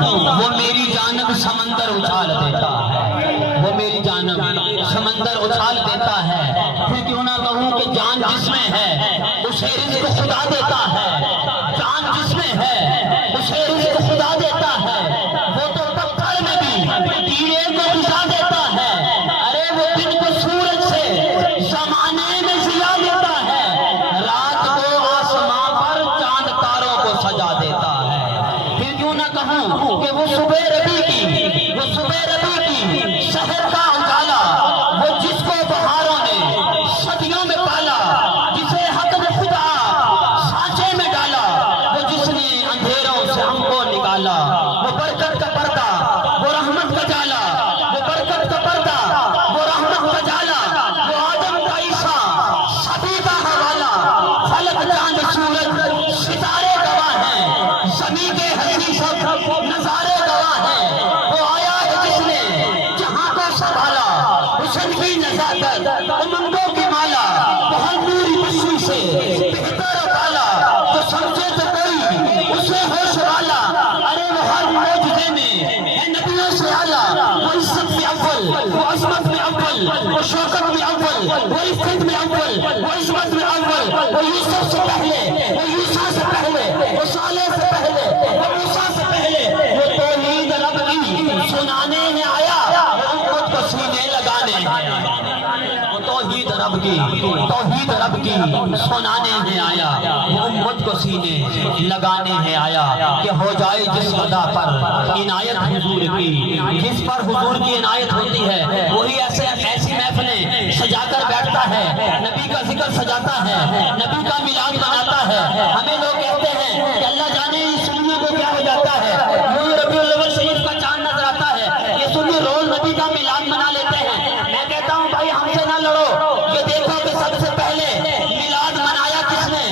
وہ میری جانب سمندر اچھال دیتا ہے، وہ میری جانب سمندر اچھال دیتا ہے۔ پھر کیوں نہ کہوں کہ جان جس میں ہے اسے رزق خدا دیتا ہے، جان جس میں ہے اسے رزق خدا دیتا ہے۔ وہ تو پتھر میں بھی کیڑے کو غذا دیتا ہے، ارے وہ دن کو سورج سے زمانے میں ضیاء دیتا ہے، رات کو آسماں پر چاند تاروں کو سجا دیتا ہے۔ پھر کیوں نہ کہوں کہ وہ صبح ربیع کی، وہ صبح ربیع کی شہر کا اجالا، وہ جس کو بہاروں نے صدیوں میں پالا، جسے حق نے خدا سانچے میں ڈالا، وہ جس نے اندھیروں سے ہم کو نکالا، وہ برکت کا پردہ، وہ رحمت کا جالا، وہ برکت کا پردہ، وہ رحمت کا جالا، وہ آدم کا عیسیٰ سبھی کا حوالہ، فلک چاند سورج ستارے گواہ ہیں، زمین کے ہستی سب نظارے گواہ ہیں۔ وہ آیا ہے جس نے جہاں کو سنبھالا، حسن کی نزاکت امنگوں کی مالا، بہت نوری بشری سے بہتر اکالا، تو سمجھے تو کوئی اسے ہوش والا، ارے وہ ہر معجزے میں ہے نبیوں سے اعلیٰ، وہ عزت میں اول، وہ عظمت میں اول، وہ شوکت میں اول، وہ عزت میں اول، وہ عظمت میں اول، وہ یوسف سے پہلے، وہ یوسف سے پہلے، وہ صالح سے پہلے، وہ موسیٰ سے پہلے، وہ توحید رب کی سنانے میں آیا، وہ امت کو سینے لگانے میں آیا، وہ توحید رب کی سنانے میں آیا، وہ امت کو سینے لگانے میں آیا، کہ ہو جائے جس خدا پر عنایت حضور کی، جس پر حضور کی عنایت ہوتی ہے وہی ایسی محفلیں سجا کر بیٹھتا ہے، نبی کا ذکر سجاتا ہے، نبی کا میلاد مناتا ہے۔ ہمیں لوگ کہتے ہیں کہ اللہ جانے اس سنی کو کیا ہو جاتا ہے، یوں ربیع الاول شریف کا چاند نظر آتا ہے، یہ سنی روز نبی کا میلاد منا لیتے ہیں۔ میں کہتا ہوں بھائی ہم سے نہ لڑو، یہ دیکھو کہ سب سے پہلے میلاد منایا کس نے،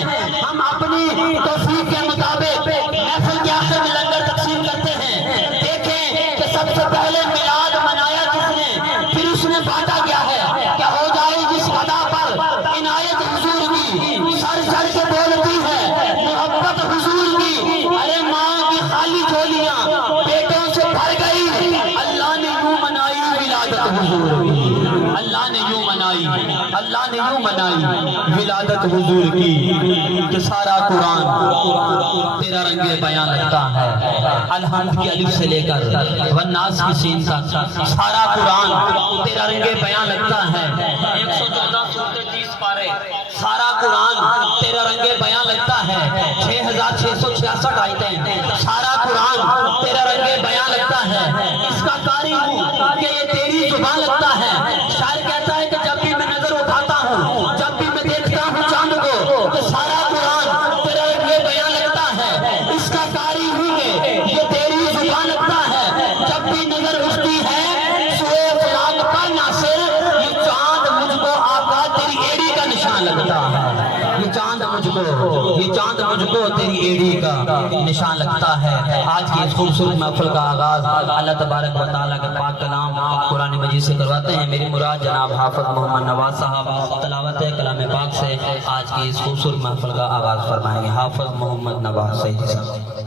ہم اپنی توفیق کے مطابق محفل کے آخر میں لنگر تقسیم کرتے ہیں، دیکھیں کہ سب سے پہلے میلاد منایا کس نے، پھر اس نے بانٹا کیا ہے، کہ ہو جائے جس خدا پر عنایت حضور کی، سر سر کے بولتی ہے محبت حضور کی، ارے ماں کی خالی جھولیاں بیٹوں سے بھر گئی، اللہ نے یوں منائی ولادت حضور کی، اللہ نے یوں منائی ولادت حضور کی، کہ سارا قرآن تیرا رنگ بیاں لگتا ہے، الحمد کی الف سے لے کر والناس کی سین تک، سارا قرآن تیرا رنگ بیاں لگتا ہے، 114 سورتیں 30 پارے، سارا قرآن تیرا رنگ بیاں لگتا ہے، 6666 آیتیں، سارا قرآن تیرا رنگ بیاں لگتا ہے، اس کا قاری ہوں کہ یہ تیری زبان لگتا ہے۔ شاعر کہتا ہے کہ جب بھی میں نظر اٹھاتا ہوں، جب بھی میں دیکھتا ہوں چاند کو، تو سارا قرآن تیرا رنگ بیاں لگتا ہے، اس کا قاری ہوں کہ یہ تیری زبان لگتا ہے۔ جب بھی نظر اٹھتی ہے سوئے فلاق پر ناصر، یہ چاند مجھ کو آقا تیری ایڑی کا نشان لگتا ہے، یہ چاند مجھ کو تیری ایڑی کا نشان لگتا ہے۔ آج کی اس خوبصورت محفل کا آغاز اللہ تبارک و تعالیٰ کے پاک کلام قرآن مجید سے کرواتے ہیں۔ میری مراد جناب حافظ محمد نواز صاحب تلاوت کلام پاک سے آج کی اس خوبصورت محفل کا آغاز فرمائیں گے۔ حافظ محمد نواز صاحب۔